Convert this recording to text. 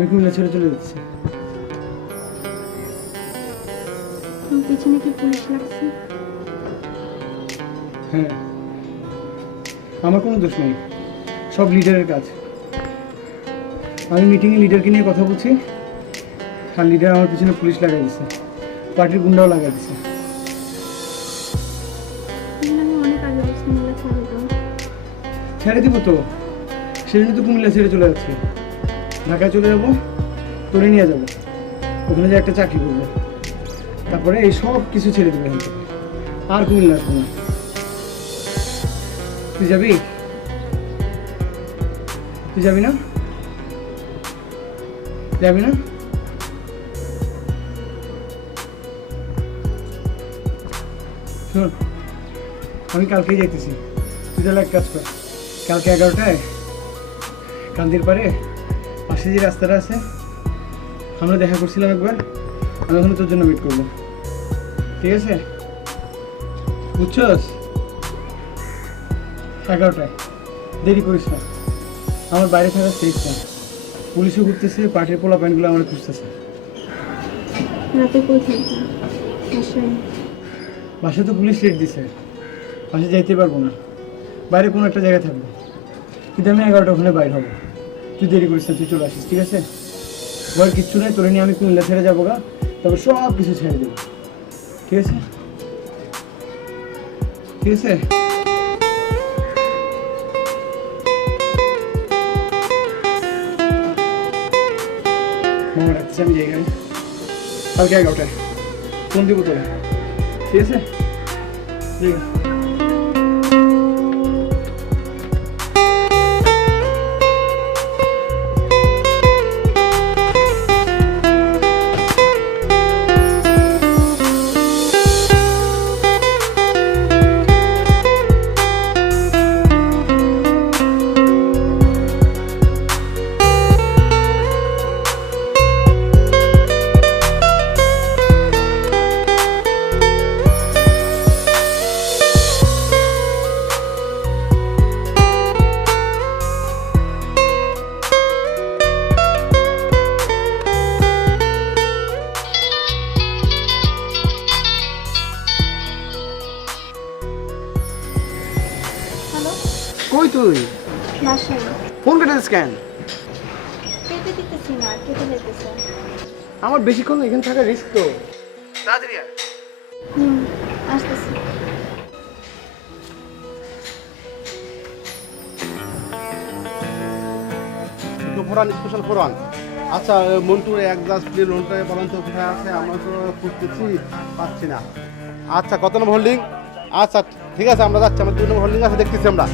আমি কুমিল্লা ছেড়ে চলে যাচ্ছি। পিছনে কি পুলিশ লাগছে? হ্যাঁ, আমার কোনো দোষ নেই, সব লিডারের কাজ। আমি মিটিংয়ে লিডারকে নিয়ে কথা বলছি, আর লিডার আমার পিছনে পুলিশ লাগাই দিচ্ছে, পার্টির গুন্ডাও লাগাই দিচ্ছে। আমি অনেক আগে বলছি কুমিল্লা ছেড়ে দাও। ছেড়ে দিব তো, সেজন্য তো কুমিল্লা ছেড়ে চলে যাচ্ছি। ঢাকায় চলে যাবো, তোরে নিয়ে যাবো, ওখানে যে একটা চাকরি করবো, তারপরে এই সব কিছু ছেড়ে দেবো এখান থেকে, আর কুমিল্লা আসবো না। তুই যাবি? তুই যাবি না? যাবি না? শোন, আমি কালকেই যাইতেছি, তুই তাহলে এক কাজ কর, কালকে 11টায় কান্দির পারে পাশে যে রাস্তাটা আছে, আমরা দেখা করছিলাম একবার, আমি ওখানে তোর জন্য ওয়েট করবো, ঠিক আছে? বুঝছস? 11টায়, দেরি করিস না, আমার বাইরে থাকা সেফ না, পুলিশও ঘুরতেছে, পার্টির পোলা প্যান্টগুলো আমার খুঁজতেছে। রাতে কই থাকবো? বাসায়। বাসায় তো পুলিশ রেড দিছে, বাসায় যাইতে পারবো না, বাইরে কোনো একটা জায়গায় থাকবো, কিন্তু আমি 11টা ওখানে বাইর হবো। তুই দেরি করিস না, তুই চলে আসিস, ঠিক আছে? ঘর কিচ্ছু নেই, তোরে নিয়ে আমি কুমিল্লা ছেড়ে যাবো গা, তারপর সব কিছু ছেড়ে দেবো, ঠিক আছে? ঠিক আছে? মামা রাখছি, আমি জায়গায় কালকে 11টায় ফোন দিব তোরা, ঠিক আছে? ঠিক আছে। হ্যালো, কই তুই? বাসায়। ফোন কেটেছিস কেন? কেটে দিতেছি না, কেটে যেতেছে। আমার বেশিক্ষণ এখানে থাকা রিস্ক তো, তাড়াতাড়ি আয়। আসতেছি। একটু ফোরান, স্পেশাল ফোরান। আচ্ছা, মন্টুর এক গ্লাস প্লে লোনটা বলেন তো কোথায় আছে? আমরা তো খুঁজতেছি, পাচ্ছি না। আচ্ছা, কত নম্বর হোল্ডিং? আচ্ছা ঠিক আছে, আমরা যাচ্ছি, আমার 2 নম্বর হোল্ডিং আছে, দেখতেছি আমরা।